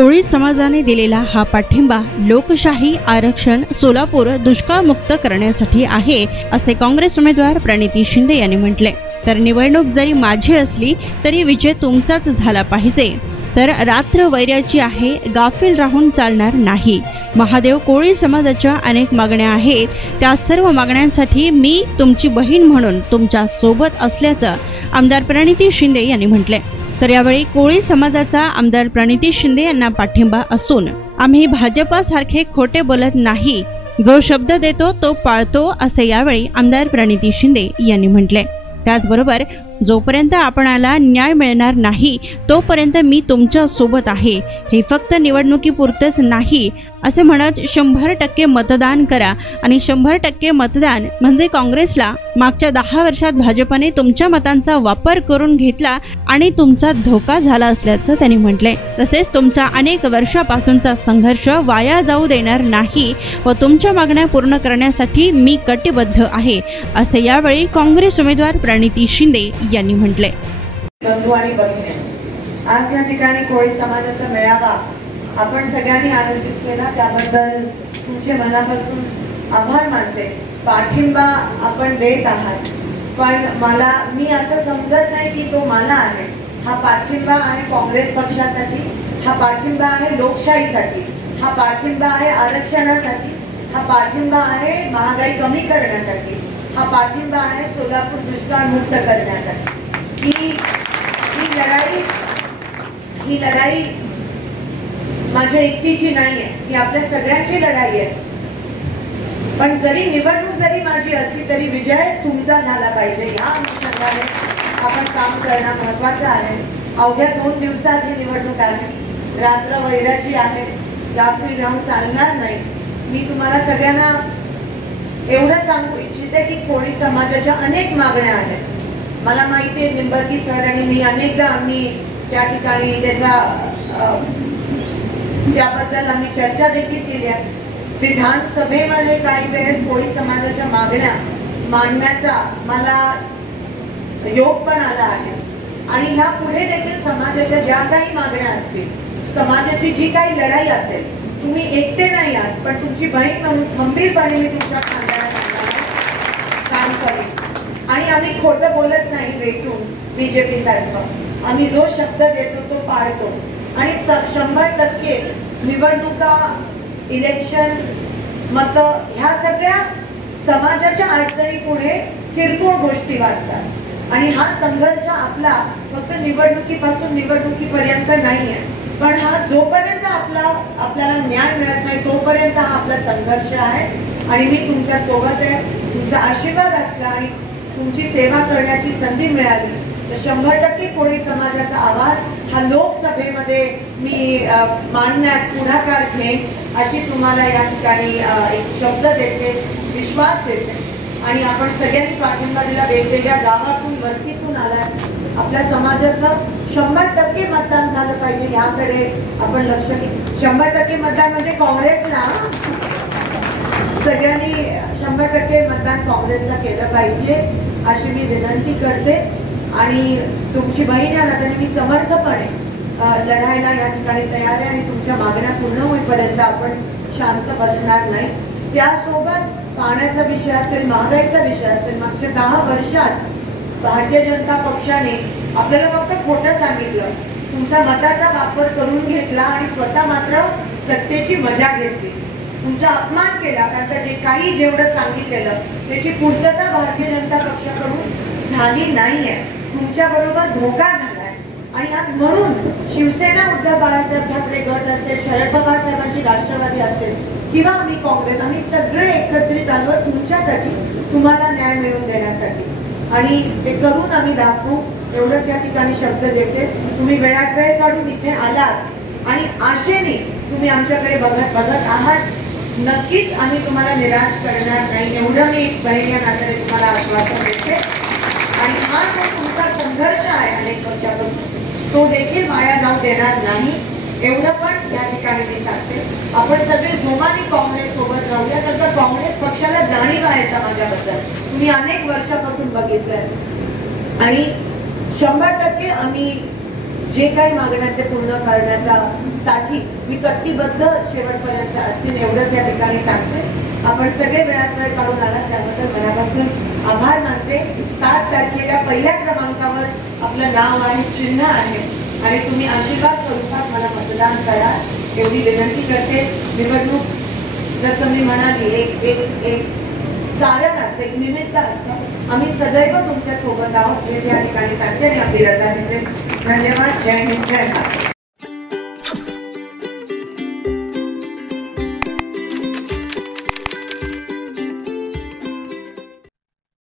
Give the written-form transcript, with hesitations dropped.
कोळी समाजाने दिलेला हा पाठिंबा लोकशाही आरक्षण सोलापूर दुष्काळमुक्त करण्यासाठी आहे, असे काँग्रेस उमेदवार प्रणिती शिंदे यांनी म्हटले। तर निवडणूक जरी माझी असली तरी विजय तुमचाच झाला पाहिजे, तर रात्र वैराची आहे, गाफील राहून चालणार नाही। महादेव कोळी समाजाच्या अनेक मागण्या आहेत, त्या सर्व मागण्यांसाठी मी तुमची बहीण म्हणून तुमच्या सोबत असल्याचं आमदार प्रणिती शिंदे यांनी म्हटले। तर यावेळी कोळी समाजाचा आमदार प्रणिती शिंदे यांना पाठिंबा असून आम्ही भाजपासारखे खोटे बोलत नाही, जो शब्द देतो तो पाळतो, असे यावेळी आमदार प्रणिती शिंदे यांनी म्हटले। त्याचबरोबर जोपर्यंत आपणाला न्याय मिळणार नाही तोपर्यंत मी तुमच्या सोबत आहे, हे फक्त निवडणुकीपुरतेच नाही असे म्हणत 100% मतदान करा आणि 100% मतदान म्हणजे काँग्रेसला मागच्या 10 वर्षात भाजपने तुमच्या मतांचा वापर करून घेतला आणि तुमचा धोका झाला असल्याचं त्यांनी म्हटले। तसेच तुमचा अनेक वर्षापासूनचा संघर्ष वाया जाऊ देणार नाही व तुमच्या मागण्या पूर्ण करण्यासाठी मी कटिबद्ध आहे, असे यावेळी काँग्रेस उमेदवार प्रणिती शिंदे यांनी म्हटले। बंधू आणि भगिनी, आज या ठिकाणी कोळी समाजाचा मेळावा आपण सगळ्यांनी आयोजित केला, त्याबद्दल तुमचे मनापासून आभार मानते। पाठिंबा आपण देत आहात, पण मी असं समजत नाही की तो मला आहे। हा पाठिंबा आहे काँग्रेस पक्षासाठी, हा पाठिंबा आहे लोकशाहीसाठी, हा पाठिंबा आहे आरक्षणासाठी, हा पाठिंबा आहे महागाई कमी करण्यासाठी, हा पाठिंबा आहे सोलापूर दुष्काळमुक्त करण्यासाठी। ही लढाई माझ्या एकटीची नाहीये, ही आपल्या सगळ्यांची लढाई आहे। पण जरी निवडणूक जरी माझी असली तरी विजय तुमचा झाला पाहिजे, या अनुषंगाने आपण काम करणं महत्त्वाचं आहे। अवघ्या 2 दिवसात ही निवडणूक आहे, रात्र वैराची आहे, गाफील राहून चालणार नाही। मी तुम्हाला सगळ्यांना एवढं सांगू इच्छिते की कोळी समाजाच्या अनेक मागण्या आहेत। मला माहिती आहे निंबर्गी सर आणि मी अनेकदा आम्ही त्या ठिकाणी त्याबद्दल आम्ही चर्चा देखील केली आहे। विधानसभेमध्ये काही वेळेस कोळी समाजाच्या मागण्या मांडण्याचा मला योग पण आला आहे आणि ह्या पुढे देखील समाजाच्या ज्या काही मागण्या असतील, समाजाची जी काही लढाई असेल, तुम्ही एकटे नाही आहात, पण तुमची बहीण म्हणून खंबीरपणे मी तुमच्या खांद्याला काम करेन आणि आम्ही खोटं बोलत नाही रेटून बीजेपी सारखं। आम्ही जो शब्द देतो तो पाळतो आणि 100% निवडणुका, इलेक्शन, मत ह्या सगळ्या समाजाच्या अडचणी पुढे किरकोळ गोष्टी वाटतात आणि हा संघर्ष आपला फक्त निवडणुकीपासून निवडणुकीपर्यंत नाहीये, पण हा जोपर्यंत आपल्याला न्याय मिळत नाही तोपर्यंत हा आपला संघर्ष आहे आणि मी तुमच्या सोबत आहे। तुमचा आशीर्वाद असला आणि तुमची सेवा करण्याची संधी मिळाली तर 100% कोळी समाजाचा आवाज हा लोकसभेमध्ये मी मांडण्यास पुढाकार घेईन, अशी तुम्हाला या ठिकाणी एक शब्द देते, विश्वास देते। आणि आपण सगळ्यांनी पाठिंबा दिला, वेगवेगळ्या गावातून वस्तीतून आलाय, आपल्या समाजाचं 100% मतदान झालं पाहिजे याकडे आपण लक्ष देऊ। 100% मतदान म्हणजे काँग्रेसला, सगळ्यांनी 100% मतदान काँग्रेसला केलं पाहिजे अशी मी विनंती करते आणि तुमची बहीण या नात्याने मी समर्थपणे लढायला या ठिकाणी तयार आहे आणि तुमच्या मागण्या पूर्ण होईपर्यंत आपण शांत बसणार नाही। त्यासोबत पाण्याचा विषय असेल, महागाईचा विषय असेल, मागच्या 10 वर्षात भारतीय जनता पक्षाने आपल्याला फक्त खोटं सांगितलं, तुमच्या मताचा वापर करून घेतला आणि स्वतः मात्र सत्तेची मजा घेतली, तुमचा अपमान केला। कारण जे काही जेवढं सांगितलेलं त्याची पूर्तता भारतीय जनता पक्षाकडून झाली नाहीये, तुमच्या बरोबर धोका झालाय आणि आज म्हणून शिवसेना, उद्धव बाळासाहेब ठाकरे गट असेल, शरद पवार साहेबांची राष्ट्रवादी असेल किंवा आम्ही काँग्रेस, आम्ही सगळे एकत्रित आलो तुमच्यासाठी, तुम्हाला न्याय मिळवून देण्यासाठी आणि ते करून आम्ही दाखवू, एवढंच या ठिकाणी शब्द देते। तुम्ही वेळात वेळ काढून इथे आलात आणि आशेने तुम्ही आमच्याकडे बघत आहात, नक्कीच आम्ही तुम्हाला निराश करणार नाही, एवढं मी बहीण या नात्याने तुम्हाला आश्वासन देते। आणि हा जो तुमचा संघर्ष आहे अनेक वर्षापासून तो देखील वाया जाऊ देणार नाही, एवढं पण या ठिकाणी मी सांगते। आपण सगळे जोमाने काँग्रेस सोबत राहूया, कारण काँग्रेस पक्षाला जाणीव आहे समाजाबद्दल, तुम्ही अनेक वर्षापासून बघितलंय आणि 100% आम्ही जे काही मागण्या ते पूर्ण करण्यासाठी मी कटिबद्ध शेवटपर्यंत असेल एवढंच या ठिकाणी सांगते. आपण सगळे वेळात वेळ काढून आला त्याबद्दल मनापासून आभार मानते. 7 तारखेला पहिल्या क्रमांकावर आपलं नाव आहे, चिन्ह आहे आणि तुम्ही आशीर्वाद स्वरूपात मला मतदान करा एवढी विनंती करते. निवडणूक जसं मी म्हणाली एक कारण असतं, एक निमित्त असतं. आम्ही सदैव तुमच्या सोबत आहोत हे या ठिकाणी सांगते आणि आपली रजा घेते. धन्यवाद. जय हिंद, जय भारत.